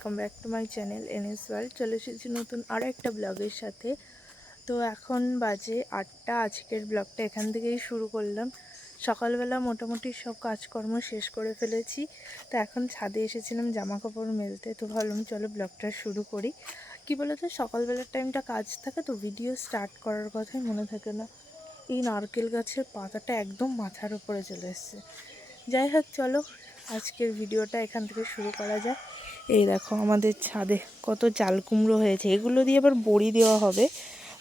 Welcome back to my channel NS world চলে এসেছি নতুন আরও একটা ব্লগের সাথে। তো এখন বাজে আটটা, আজকের ব্লগটা এখান থেকেই শুরু করলাম। সকালবেলা মোটামুটি সব কাজকর্ম শেষ করে ফেলেছি। তো এখন ছাদে এসেছিলাম জামা কাপড় মেলতে। তো ভাবলাম, চলো ব্লগটা শুরু করি। কি বলতো, সকালবেলার টাইমটা কাজ থাকে তো ভিডিও স্টার্ট করার কথাই মনে থাকে না। এই নারকেল গাছের পাতাটা একদম মাথার উপরে চলে এসছে। যাই হোক, চলো আজকের ভিডিওটা এখান থেকে শুরু করা যাক। এই দেখো, আমাদের ছাদে কত চাল কুমড়ো হয়েছে। এগুলো দিয়ে আবার বড়ি দেওয়া হবে।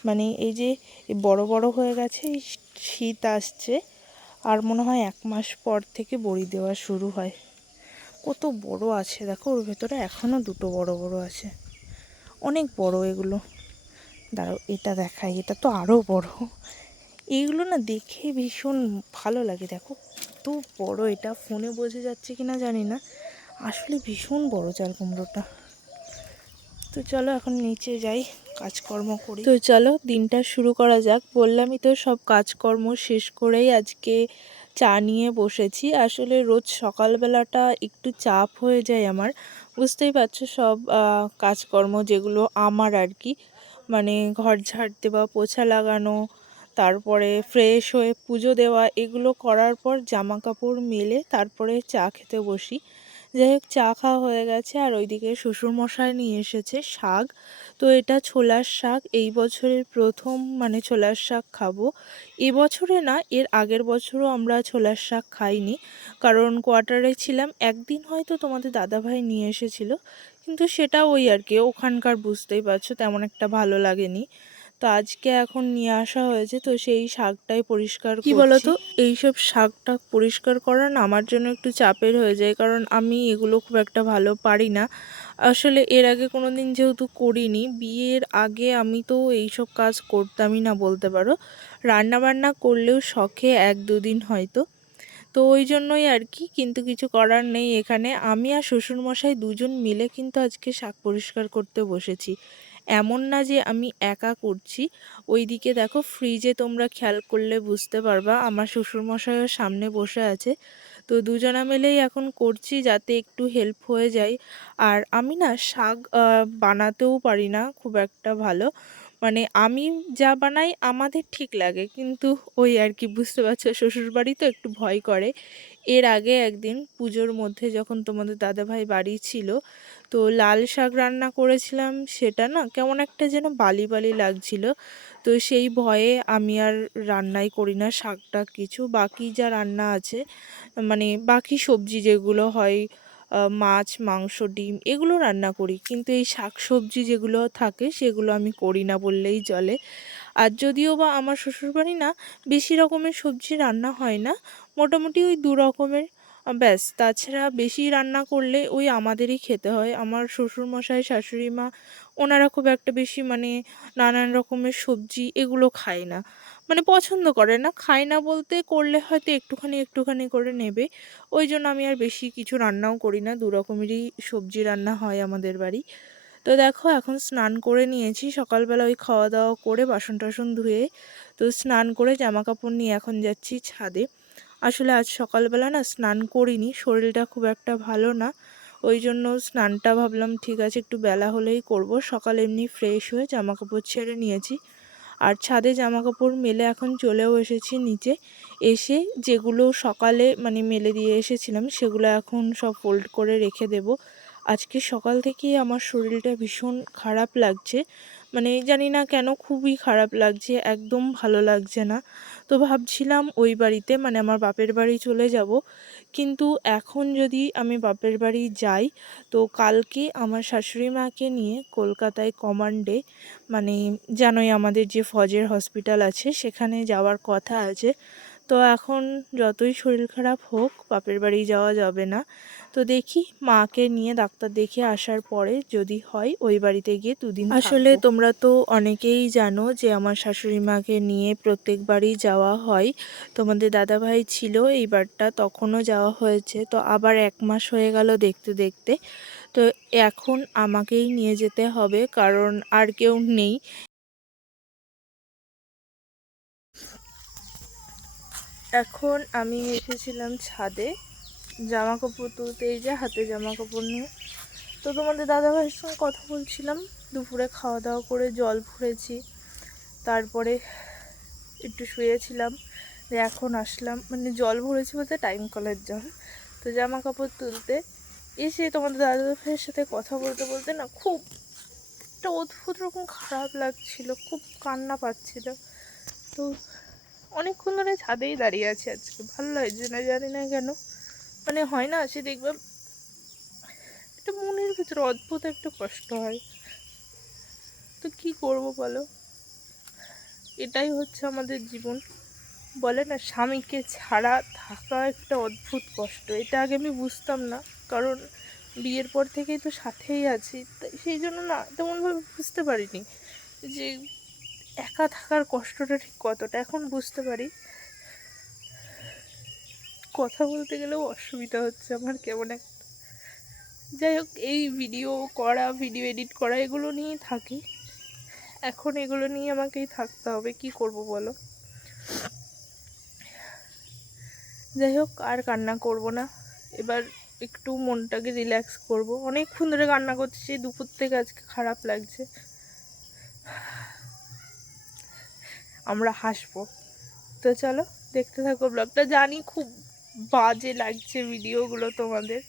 মানে এই যে বড় বড় হয়ে গেছে শীত আসছে। আর মনে হয় এক মাস পর থেকে বড়ি দেওয়া শুরু হয়। কত বড় আছে, দেখো, ওর ভেতরে এখনও দুটো বড় বড় আছে। অনেক বড় এগুলো। দাঁড়াও, এটা দেখাই, এটা তো আরও বড়। এইগুলো না দেখে ভীষণ ভালো লাগে। দেখো, কত বড় এটা। ফোনে বোঝা যাচ্ছে কি না জানি না। আসলে ভীষণ বড় চাল কুমড়োটা। তো চলো এখন নিচে যাই, কাজকর্ম করি। তো চলো, দিনটা শুরু করা যাক। বললামই তো সব কাজকর্ম শেষ করেই আজকে চা নিয়ে বসেছি। আসলে রোজ সকালবেলাটা একটু চাপ হয়ে যায় আমার। বুঝতেই পারছ সব কাজকর্ম যেগুলো আমার আর কি। মানে ঘর ঝাড় দেওয়া, পোছা লাগানো তারপরে ফ্রেশ হয়ে পুজো দেওয়া, এগুলো করার পর জামা কাপড় মেলে তারপরে চা খেতে বসি। যাই হোক, চা খাওয়া হয়ে গেছে আর ওইদিকে শ্বশুরমশাই নিয়ে এসেছে শাক। তো এটা ছোলার শাক, এই বছরের প্রথম মানে ছোলার শাক খাব। এবছরে না, এর আগের বছরও আমরা ছোলার শাক খাইনি। কারণ কোয়ার্টারে ছিলাম, একদিন হয়তো তোমাদের দাদাভাই নিয়ে এসেছিল। কিন্তু সেটা ওই আর কি, ওখানকার বুঝতেই পারছ, তেমন একটা ভালো লাগেনি। তো আজকে এখন নিয়ে আসা হয়েছে তো সেই শাকটাই পরিষ্কার কি বলতো এইসব শাকটা পরিষ্কার করা না আমার জন্য একটু চাপের হয়ে যায় কারণ আমি এগুলো খুব একটা ভালো পারি না। আসলে এর আগে কোনো দিন যেহেতু করিনি বিয়ের আগে আমি তো এইসব কাজ করতামই না বলতে পারো। রান্না বান্না করলেও শখে এক দুদিন হয়তো। তো ওই জন্যই আর কি কিন্তু কিছু করার নেই এখানে। আমি আর শ্বশুরমশাই দুজন মিলে কিন্তু আজকে শাক পরিষ্কার করতে বসেছি। এমন না যে আমি একা করছি। ওইদিকে দেখো ফ্রিজে তোমরা খেয়াল করলে বুঝতে পারবা, আমার শ্বশুরমশাইও সামনে বসে আছে। তো দুজনা মিলেই এখন করছি যাতে একটু হেল্প হয়ে যায়। আর আমি না শাক বানাতেও পারি না, খুব একটা ভালো। মানে আমি যা বানাই আমাদের ঠিক লাগে। কিন্তু ওই আর কি বুঝতে পারছ, শ্বশুরবাড়ি তো একটু ভয় করে। এর আগে একদিন পুজোর মধ্যে যখন তোমাদের দাদাভাই বাড়ি ছিল, তো লাল শাক রান্না করেছিলাম সেটা না কেমন একটা যেন বালি বালি লাগছিল। তো সেই ভয়ে আমি আর রান্নাই করি না শাকটা, কিছু বাকি যা রান্না আছে মানে বাকি সবজি যেগুলো হয় মাছ, মাংস, ডিম এগুলো রান্না করি। কিন্তু এই শাক সবজি যেগুলো থাকে সেগুলো আমি করি না বললেই চলে। আর যদিও বা আমার শ্বশুরবাড়ি না, বেশি রকমের সবজি রান্না হয় না। মোটামুটি ওই দু রকমের। ব্যাস, তাছাড়া বেশি রান্না করলে ওই আমাদেরই খেতে হয়। আমার শ্বশুরমশাই শাশুড়ি মা ওনারা খুব একটা বেশি মানে নানান রকমের সবজি এগুলো খায় না। মানে পছন্দ করে না। খায় না বলতে করলে হয়তো একটুখানি একটুখানি করে নেবে। ওই জন্য আমি আর বেশি কিছু রান্নাও করি না। দু রকমেরই সবজি রান্না হয় আমাদের বাড়ি। তো দেখো, এখন স্নান করে নিয়েছি। সকালবেলা ওই খাওয়া দাওয়া করে বাসন টাসন ধুয়ে, তো স্নান করে জামা কাপড় নিয়ে এখন যাচ্ছি ছাদে। আসলে আজ সকালবেলা না স্নান করিনি, শরীরটা খুব একটা ভালো না। ওই জন্য স্নানটা ভাবলাম ঠিক আছে, একটু বেলা হলেই করব। সকাল এমনি ফ্রেশ হয়ে জামা কাপড় ছেড়ে নিয়েছি। আর ছাদে জামা কাপড় মেলে এখন চলেও এসেছি নিচে। এসে যেগুলো সকালে মানে মেলে দিয়ে এসেছিলাম, সেগুলো এখন সব ফোল্ড করে রেখে দেব। আজকে সকাল থেকেই আমার শরীরটা ভীষণ খারাপ লাগছে। মানে জানি না কেন খুবই খারাপ লাগছে, একদম ভালো লাগছে না। তো ভাবছিলাম ওই বাড়িতে মানে আমার বাপের বাড়ি চলে যাব। কিন্তু এখন যদি আমি বাপের বাড়ি যাই, তো কালকে আমার শাশুড়ি মাকে নিয়ে কলকাতায় কমান্ডে মানে জানোই আমাদের যে ফজের হসপিটাল আছে, সেখানে যাওয়ার কথা আছে। তো এখন যতই শরীর খারাপ হোক, বাপের বাড়ি যাওয়া যাবে না। তো দেখি মাকে নিয়ে ডাক্তার দেখে আসার পরে যদি হয়, ওই বাড়িতে গিয়ে দুদিন আসলে তোমরা তো অনেকেই জানো যে, আমার শাশুড়ি মাকে নিয়ে প্রত্যেকবারই যাওয়া হয়। তোমাদের দাদাভাই ছিল, এইবারটা তখনও যাওয়া হয়েছে। তো আবার এক মাস হয়ে গেল দেখতে দেখতে। তো এখন আমাকেই নিয়ে যেতে হবে, কারণ আর কেউ নেই। এখন আমি এসেছিলাম ছাদে জামা কাপড় তুলতে, এই যে হাতে জামা কাপড় নিয়ে। তো তোমাদের দাদাভাইয়ের সঙ্গে কথা বলছিলাম, দুপুরে খাওয়া দাওয়া করে জল ভরেছি, তারপরে একটু শুয়েছিলাম এখন আসলাম মানে জল ভরেছি বলতে টাইম কলের জল। তো জামা কাপড় তুলতে এসে তোমাদের দাদা ভাইয়ের সাথে কথা বলতে বলতে না খুব একটা অদ্ভুত রকম খারাপ লাগছিল, খুব কান্না পাচ্ছিল। তো অনেকক্ষণ ধরে ছাদেই দাঁড়িয়ে আছে আজকে। ভালো লাগছে না, জানি না কেন। মানে হয় না, সে দেখবে একটা মনের ভিতরে অদ্ভুত একটা কষ্ট হয়। তো কি করব বলো? এটাই হচ্ছে আমাদের জীবন। বলে না, স্বামীকে ছাড়া থাকা একটা অদ্ভুত কষ্ট। এটা আগে আমি বুঝতাম না, কারণ বিয়ের পর থেকেই তো সাথেই আছি। সেই জন্য না, তেমনভাবে বুঝতে পারিনি যে একা থাকার কষ্টটা ঠিক কতটা? এখন বুঝতে পারি। কথা বলতে গেলেও অসুবিধা হচ্ছে আমার কেমন একটা যাই হোক, এই ভিডিও করা ভিডিও এডিট করা, এগুলো নিয়েই থাকি। এখন এগুলো নিয়ে আমাকেই থাকতে হবে, কি করব বলো? যাই হোক, আর কান্না করব না। এবার একটু মনটাকে রিল্যাক্স করব। অনেকক্ষণ ধরে কান্না করছি, দুপুর থেকে আজকে খারাপ লাগছে। আমরা হাসবো। তো চলো দেখতে থাকো ব্লগটা জানি খুব বাজে লাগছে ভিডিওগুলো তোমাদের।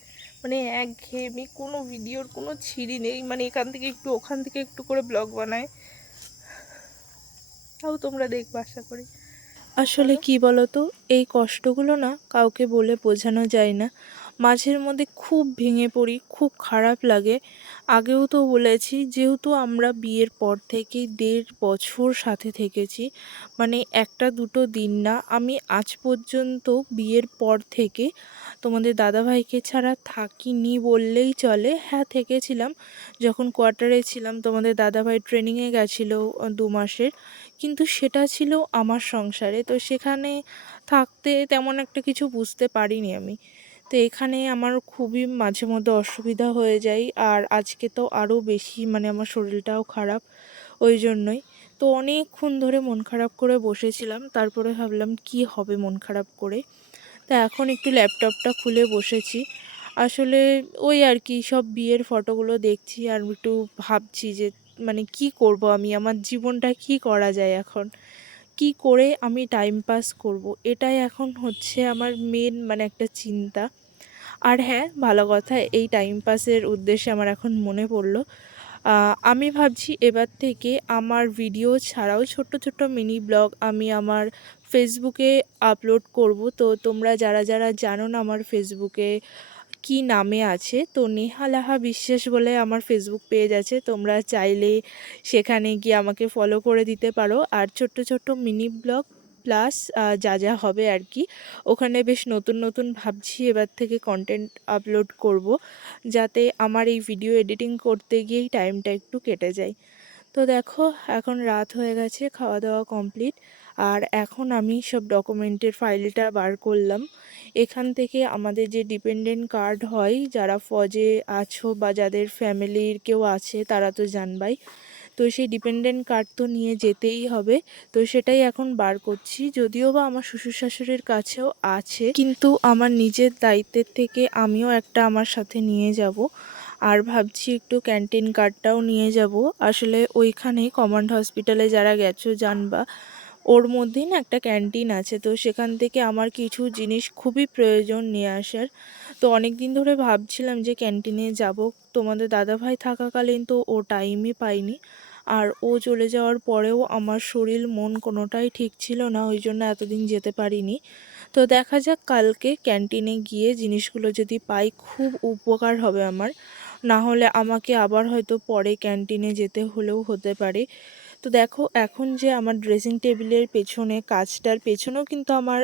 মানে একঘেয়েমি কোনো ভিডিওর কোনো ছিঁড়ি নেই। মানে এখান থেকে একটু ওখান থেকে একটু করে ব্লগ বানায় তাও তোমরা দেখবে আশা করি। আসলে কি বলতো এই কষ্টগুলো না কাউকে বলে বোঝানো যায় না। মাঝের মধ্যে খুব ভেঙে পড়ি খুব খারাপ লাগে। আগেও তো বলেছি যেহেতু আমরা বিয়ের পর থেকেই দেড় বছর সাথে থেকেছি মানে একটা দুটো দিন না, আমি আজ পর্যন্ত বিয়ের পর থেকে তোমাদের দাদাভাইকে ছাড়া থাকিনি বললেই চলে। হ্যাঁ থেকেছিলাম। যখন কোয়ার্টারে ছিলাম তোমাদের দাদাভাই ট্রেনিংয়ে গেছিল দু মাসের। কিন্তু সেটা ছিল আমার সংসারে। তো সেখানে থাকতে তেমন একটা কিছু বুঝতে পারিনি আমি। তো এখানে আমার খুবই মাঝে মধ্যে অসুবিধা হয়ে যায়। আর আজকে তো আরও বেশি মানে আমার শরীরটাও খারাপ, ওই জন্যই। তো অনেকক্ষণ ধরে মন খারাপ করে বসেছিলাম, তারপরে ভাবলাম কি হবে মন খারাপ করে। তা এখন একটু ল্যাপটপটা খুলে বসেছি। আসলে ওই আর কি, সব বিয়ের ফটোগুলো দেখছি আর একটু ভাবছি যে মানে কি করব আমি, আমার জীবনটা কি করা যায় এখন? কি করে আমি টাইম পাস করব? এটাই এখন হচ্ছে আমার মেন মানে একটা চিন্তা। আর হ্যাঁ ভালো কথা, এই টাইম পাসের উদ্দেশ্যে আমার এখন মনে পড়ল। আমি ভাবছি এবার থেকে আমার ভিডিও ছাড়াও ছোট্ট ছোট্ট মিনি ব্লগ আমি আমার ফেসবুকে আপলোড করব। তো তোমরা যারা যারা জানো না আমার ফেসবুকে কি নামে আছে, তো নেহালাহা বিশ্বাস বলে আমার ফেসবুক পেজ আছে। তোমরা চাইলে সেখানে গিয়ে আমাকে ফলো করে দিতে পারো। আর ছোট্ট ছোট্ট মিনি ব্লগ প্লাস যা যা হবে আর কি ওখানে বেশ নতুন নতুন ভাবছি এবার থেকে কন্টেন্ট আপলোড করব, যাতে আমার এই ভিডিও এডিটিং করতে গিয়েই টাইমটা একটু কেটে যায়। তো দেখো, এখন রাত হয়ে গেছে খাওয়া দাওয়া কমপ্লিট আর এখন আমি সব ডকুমেন্টের ফাইলটা বার করলাম। এখান থেকে আমাদের যে ডিপেন্ডেন্ট কার্ড হয়, যারা ফজে আছো বা যাদের ফ্যামিলির কেউ আছে, তারা তো জানবাই। তো সেই ডিপেন্ডেন্ট কার্ড তো নিয়ে যেতেই হবে। তো সেটাই এখন বার করছি। যদিও বা আমার শ্বশুর শাশুড়ির কাছেও আছে, কিন্তু আমার নিজের দায়িত্বের থেকে আমিও একটা আমার সাথে নিয়ে যাব। আর ভাবছি একটু ক্যান্টিন কার্ডটাও নিয়ে যাব। আসলে ওইখানে কমান্ড হসপিটালে যারা গেছো জানবা, ওর মধ্যেই না একটা ক্যান্টিন আছে। তো সেখান থেকে আমার কিছু জিনিস খুবই প্রয়োজন নিয়ে আসার। তো অনেক দিন ধরে ভাবছিলাম যে ক্যান্টিনে যাব। তোমাদের দাদাভাই থাকাকালীন তো ও টাইমই পাইনি। আর ও চলে যাওয়ার পরেও আমার শরীর, মন কোনোটাই ঠিক ছিল না, ওই জন্য এতদিন যেতে পারিনি। তো দেখা যাক কালকে ক্যান্টিনে গিয়ে জিনিসগুলো যদি পাই, খুব উপকার হবে আমার। না হলে আমাকে আবার হয়তো পরে ক্যান্টিনে যেতে হলেও হতে পারে। তো দেখো, এখন যে আমার ড্রেসিং টেবিলের পেছনে, কাজটার পেছনেও কিন্তু আমার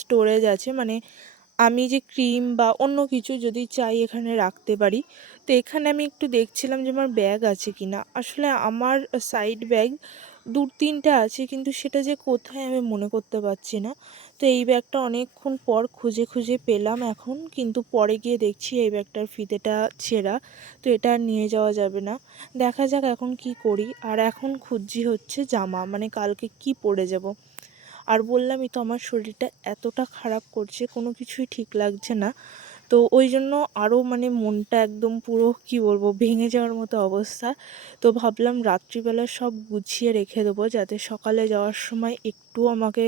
স্টোরেজ আছে। মানে আমি যে ক্রিম বা অন্য কিছু যদি চাই এখানে রাখতে পারি, তো এখানে আমি একটু দেখছিলাম যে আমার ব্যাগ আছে কি না আসলে আমার সাইড ব্যাগ দু, তিনটে আছে, কিন্তু সেটা যে কোথায় আমি মনে করতে পারছি না। তো এই ব্যাগটা অনেকক্ষণ পর খুঁজে খুঁজে পেলাম এখন, কিন্তু পরে গিয়ে দেখছি এই ব্যাগটার ফিতেটা ছেঁড়া, তো এটা আর নিয়ে যাওয়া যাবে না। দেখা যাক এখন কি করি। আর এখন খুঁজছি হচ্ছে জামা মানে কালকে কি পরে যাব। আর বললামই তো আমার শরীরটা এতটা খারাপ করছে, কোনো কিছুই ঠিক লাগছে না। তো ওই জন্য আরও মানে মনটা একদম পুরো, কি বলব, ভেঙে যাওয়ার মতো অবস্থা। তো ভাবলাম রাত্রিবেলা সব গুছিয়ে রেখে দেবো, যাতে সকালে যাওয়ার সময় একটু আমাকে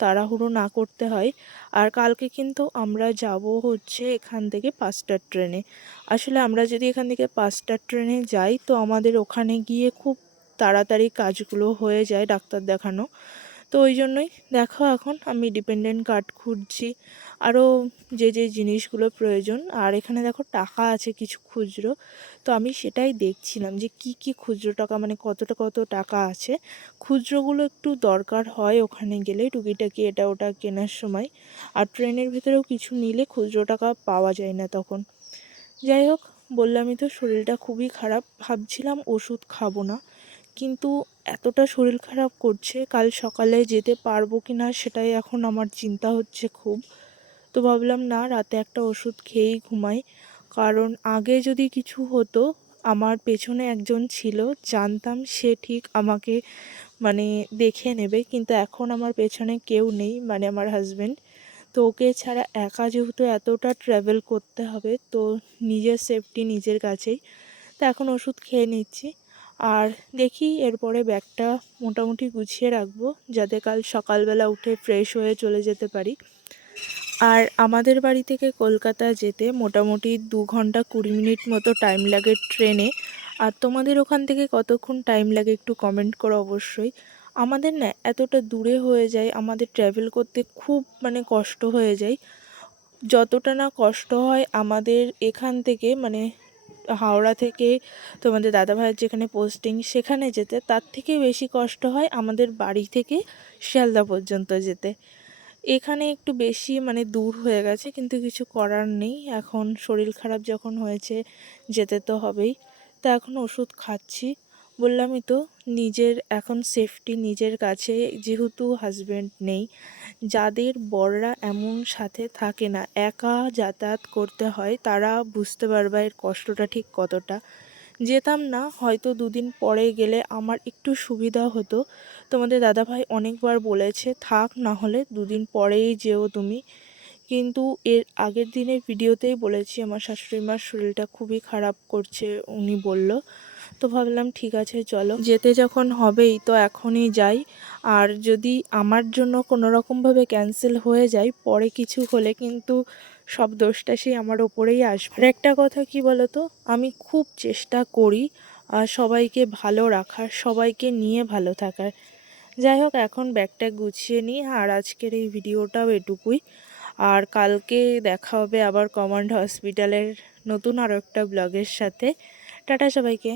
তাড়াহুড়ো না করতে হয়। আর কালকে কিন্তু আমরা যাব হচ্ছে এখান থেকে পাঁচটার ট্রেনে। আসলে আমরা যদি এখান থেকে পাঁচটার ট্রেনে যাই, তো আমাদের ওখানে গিয়ে খুব তাড়াতাড়ি কাজগুলো হয়ে যায় ডাক্তার দেখানো। তো ওই জন্যই দেখো এখন আমি ডিপেন্ডেন্ট কার্ড খুঁজছি। আরও যে যে জিনিসগুলো প্রয়োজন। আর এখানে দেখো টাকা আছে, কিছু খুচরো। তো আমি সেটাই দেখছিলাম যে, কি কি খুচরো টাকা মানে কতটা, কত টাকা আছে। খুচরোগুলো একটু দরকার হয় ওখানে গেলে টুকিটাকি এটা ওটা কেনার সময়। আর ট্রেনের ভিতরেও কিছু নিলে খুচরো টাকা পাওয়া যায় না তখন। যাই হোক, বললামই তো শরীরটা খুবই খারাপ। ভাবছিলাম ওষুধ খাব না। কিন্তু এতটা শরীর খারাপ করছে, কাল সকালে যেতে পারব কি না সেটাই এখন আমার চিন্তা হচ্ছে খুব। তো ভাবলাম, না, রাতে একটা ওষুধ খেয়েই ঘুমাই। কারণ আগে যদি কিছু হতো, আমার পেছনে একজন ছিল, জানতাম সে ঠিক আমাকে মানে দেখে নেবে। কিন্তু এখন আমার পেছনে কেউ নেই মানে আমার হাজব্যান্ড তো ওকে ছাড়া একা যেহেতু এতটা ট্রাভেল করতে হবে, তো নিজের সেফটি নিজের কাছেই। তো এখন ওষুধ খেয়ে নিচ্ছি। আর দেখি এরপরে ব্যাগটা মোটামুটি গুছিয়ে রাখব, যাতে কাল সকালবেলা উঠে ফ্রেশ হয়ে চলে যেতে পারি। আর আমাদের বাড়ি থেকে কলকাতা যেতে মোটামুটি দু ঘণ্টা কুড়ি মিনিট মতো টাইম লাগে ট্রেনে। আর তোমাদের ওখান থেকে কতক্ষণ টাইম লাগে একটু কমেন্ট করো অবশ্যই। আমাদের না এতটা দূরে হয়ে যায়, আমাদের ট্র্যাভেল করতে খুব মানে কষ্ট হয়ে যায়। যতটা না কষ্ট হয় আমাদের এখান থেকে মানে হাওড়া থেকে তোমাদের দাদাভাইয়ের যেখানে পোস্টিং সেখানে যেতে, তার থেকে বেশি কষ্ট হয় আমাদের বাড়ি থেকে শিয়ালদা পর্যন্ত যেতে। এখানে একটু বেশি মানে দূর হয়ে গেছে, কিন্তু কিছু করার নেই। এখন শরীর খারাপ যখন হয়েছে, যেতে তো হবেই। তা এখন ওষুধ খাচ্ছি। বললামই তো, নিজের এখন সেফটি নিজের কাছে যেহেতু হাজব্যান্ড নেই, যাদের বররা এমন সাথে থাকে না, একা যাতায়াত করতে হয়, তারা বুঝতে পারবে এর কষ্টটা ঠিক কতটা। যেতাম না, হয়তো দুদিন পরে গেলে আমার একটু সুবিধা হতো। তোমাদের দাদাভাই অনেকবার বলেছে, থাক না হলে দুদিন পরেই যেও তুমি। কিন্তু এর আগের দিনের ভিডিওতেই বলেছি, আমার শাশুড়ি মার শরীরটা খুবই খারাপ করছে। উনি বলল। তো ভাবলাম, ঠিক আছে, চলো। যেতে যখন হবেই তো এখনই যাই। আর যদি আমার জন্য কোনো রকমভাবে ক্যান্সেল হয়ে যায়, পরে কিছু হলে কিন্তু সব দোষটা সেই আমার ওপরেই আসবে। আর একটা কথা কি বলতো? আমি খুব চেষ্টা করি সবাইকে ভালো রাখার, সবাইকে নিয়ে ভালো থাকার। যাই হোক, এখন ব্যাগটা গুছিয়ে নিই, আর আজকের এই ভিডিওটাও এটুকুই। আর কালকে দেখা হবে আবার কমান্ড হসপিটালের নতুন আরও একটা ব্লগের সাথে। টাটা সবাইকে।